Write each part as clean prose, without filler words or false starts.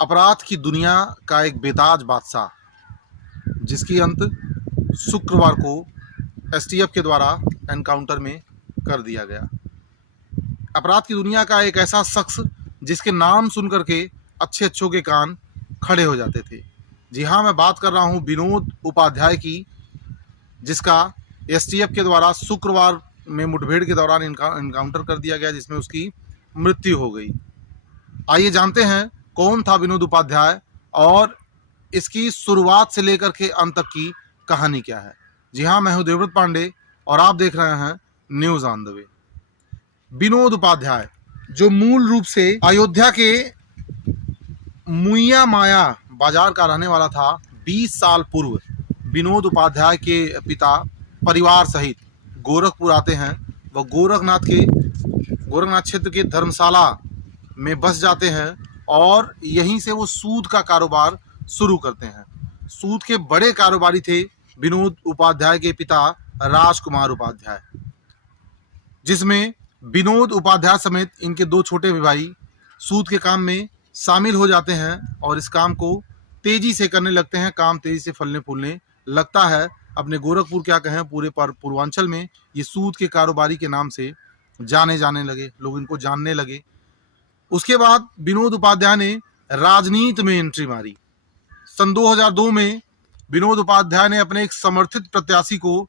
अपराध की दुनिया का एक बेताज बादशाह, जिसकी अंत शुक्रवार को एसटीएफ के द्वारा एनकाउंटर में कर दिया गया। अपराध की दुनिया का एक ऐसा शख्स जिसके नाम सुन करके अच्छे अच्छों के कान खड़े हो जाते थे। जी हाँ, मैं बात कर रहा हूँ विनोद उपाध्याय की, जिसका एसटीएफ के द्वारा शुक्रवार में मुठभेड़ के दौरान एनकाउंटर कर दिया गया, जिसमें उसकी मृत्यु हो गई। आइए जानते हैं कौन था विनोद उपाध्याय और इसकी शुरुआत से लेकर के अंत तक की कहानी क्या है। जी हाँ, मैं हूं देवव्रत पांडे और आप देख रहे हैं news on the way. Vinod Upadhyay जो मूल रूप से अयोध्या के मुइया माया बाजार का रहने वाला था, 20 साल पूर्व विनोद उपाध्याय के पिता परिवार सहित गोरखपुर आते हैं। वह गोरखनाथ क्षेत्र के धर्मशाला में बस जाते हैं और यहीं से वो सूद का कारोबार शुरू करते हैं। सूद के बड़े कारोबारी थे विनोद उपाध्याय के पिता राजकुमार उपाध्याय, जिसमें विनोद उपाध्याय समेत इनके 2 छोटे भाई सूद के काम में शामिल हो जाते हैं और इस काम को तेजी से करने लगते हैं। काम तेजी से फलने फूलने लगता है। अपने गोरखपुर क्या कहें, पूरे पूर्वांचल में ये सूद के कारोबारी के नाम से जाने लगे, लोग इनको जानने लगे। उसके बाद विनोद उपाध्याय ने राजनीति में एंट्री मारी। सन 2002 में विनोद उपाध्याय ने अपने एक समर्थित प्रत्याशी को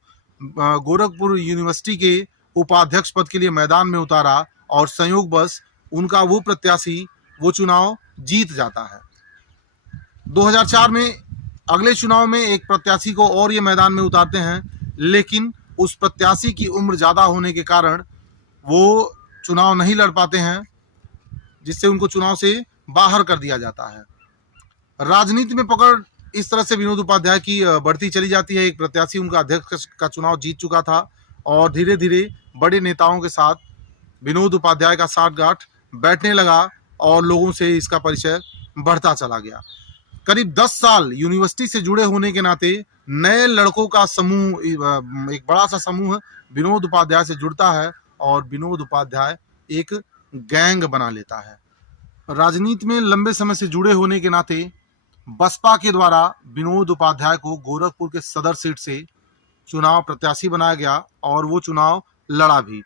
गोरखपुर यूनिवर्सिटी के उपाध्यक्ष पद के लिए मैदान में उतारा और संयोगवश उनका वो प्रत्याशी वो चुनाव जीत जाता है। 2004 में अगले चुनाव में एक प्रत्याशी को और ये मैदान में उतारते हैं, लेकिन उस प्रत्याशी की उम्र ज़्यादा होने के कारण वो चुनाव नहीं लड़ पाते हैं, जिससे उनको चुनाव से बाहर कर दिया जाता है। राजनीति में पकड़ इस तरह से विनोद उपाध्याय की बढ़ती चली जाती है। एक प्रत्याशी उनका अध्यक्ष का चुनाव जीत चुका था और धीरे धीरे बड़े नेताओं के साथ विनोद उपाध्याय का साठगांठ बैठने लगा और लोगों से इसका परिचय बढ़ता चला गया। करीब 10 साल यूनिवर्सिटी से जुड़े होने के नाते नए लड़कों का समूह, एक बड़ा सा समूह विनोद उपाध्याय से जुड़ता है और विनोद उपाध्याय एक गैंग बना लेता है। राजनीति में लंबे समय से जुड़े होने के नाते बसपा के द्वारा विनोद उपाध्याय को गोरखपुर के सदर सीट से चुनाव प्रत्याशी बनाया गया और वो चुनाव लड़ा भी।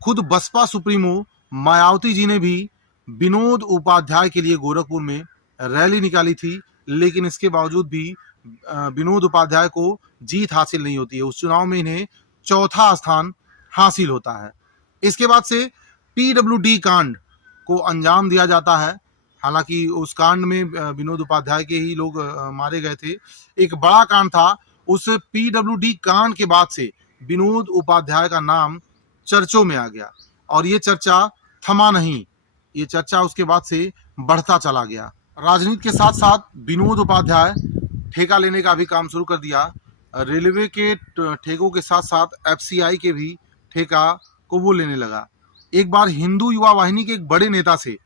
खुद बसपा सुप्रीमो मायावती जी ने भी विनोद उपाध्याय के लिए गोरखपुर में रैली निकाली थी, लेकिन इसके बावजूद भी विनोद उपाध्याय को जीत हासिल नहीं होती है। उस चुनाव में इन्हें 4था स्थान हासिल होता है। इसके बाद से पीडब्ल्यूडी कांड को अंजाम दिया जाता है। हालांकि उस कांड में विनोद उपाध्याय के ही लोग मारे गए थे। एक बड़ा कांड था। उस पीडब्ल्यूडी कांड के बाद से विनोद उपाध्याय का नाम चर्चों में आ गया और ये चर्चा थमा नहीं, ये चर्चा उसके बाद से बढ़ता चला गया। राजनीति के साथ साथ विनोद उपाध्याय ठेका लेने का भी काम शुरू कर दिया। रेलवे के ठेकों के साथ साथ एफसीआई के भी ठेका को वो लेने लगा। एक बार हिंदू युवा वाहिनी के एक बड़े नेता से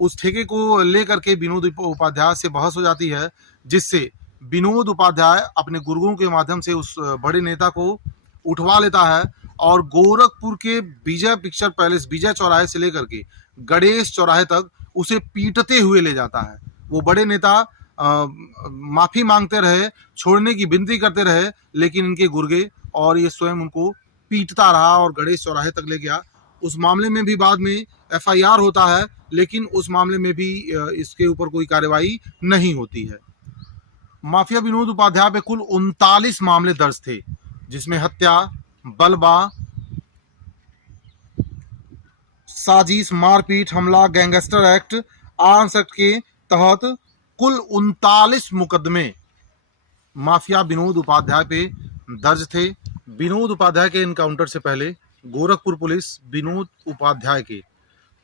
उस ठेके को लेकर के विनोद उपाध्याय से बहस हो जाती है, जिससे विनोद उपाध्याय अपने गुर्गों के माध्यम से उस बड़े नेता को उठवा लेता है और गोरखपुर के विजय पिक्चर पैलेस, विजय चौराहे से लेकर के गणेश चौराहे तक उसे पीटते हुए ले जाता है। वो बड़े नेता माफी मांगते रहे, छोड़ने की विनती करते रहे, लेकिन इनके गुर्गे और ये स्वयं उनको पीटता रहा और गणेश चौराहे तक ले गया। उस मामले में भी बाद में एफआईआर होता है, लेकिन उस मामले में भी इसके ऊपर कोई कार्रवाई नहीं होती है। माफिया विनोद उपाध्याय पे कुल 39 मामले दर्ज थे, जिसमें हत्या, बलवा, साजिश, मारपीट, हमला, गैंगस्टर एक्ट, आर्म्स एक्ट के तहत कुल 39 मुकदमे माफिया विनोद उपाध्याय पे दर्ज थे। विनोद उपाध्याय के एनकाउंटर से पहले गोरखपुर पुलिस विनोद उपाध्याय के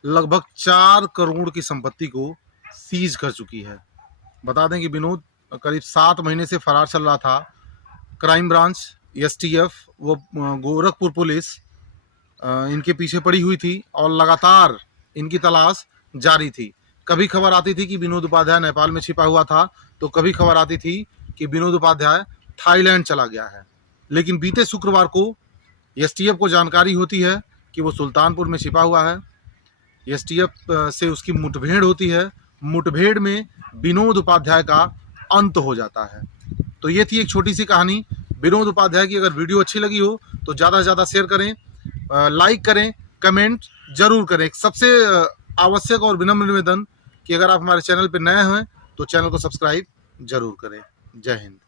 लगभग 4 करोड़ की संपत्ति को सीज कर चुकी है। बता दें कि विनोद करीब 7 महीने से फरार चल रहा था। क्राइम ब्रांच, एसटीएफ, वो गोरखपुर पुलिस इनके पीछे पड़ी हुई थी और लगातार इनकी तलाश जारी थी। कभी खबर आती थी कि विनोद उपाध्याय नेपाल में छिपा हुआ था, तो कभी खबर आती थी कि विनोद उपाध्याय थाईलैंड चला गया है। लेकिन बीते शुक्रवार को एसटीएफ को जानकारी होती है कि वो सुल्तानपुर में छिपा हुआ है। एसटीएफ से उसकी मुठभेड़ होती है। मुठभेड़ में विनोद उपाध्याय का अंत हो जाता है। तो ये थी एक छोटी सी कहानी विनोद उपाध्याय की। अगर वीडियो अच्छी लगी हो तो ज़्यादा से ज़्यादा शेयर करें, लाइक करें, कमेंट जरूर करें। सबसे आवश्यक और विनम्र निवेदन कि अगर आप हमारे चैनल पर नए हैं तो चैनल को सब्सक्राइब जरूर करें। जय हिंद।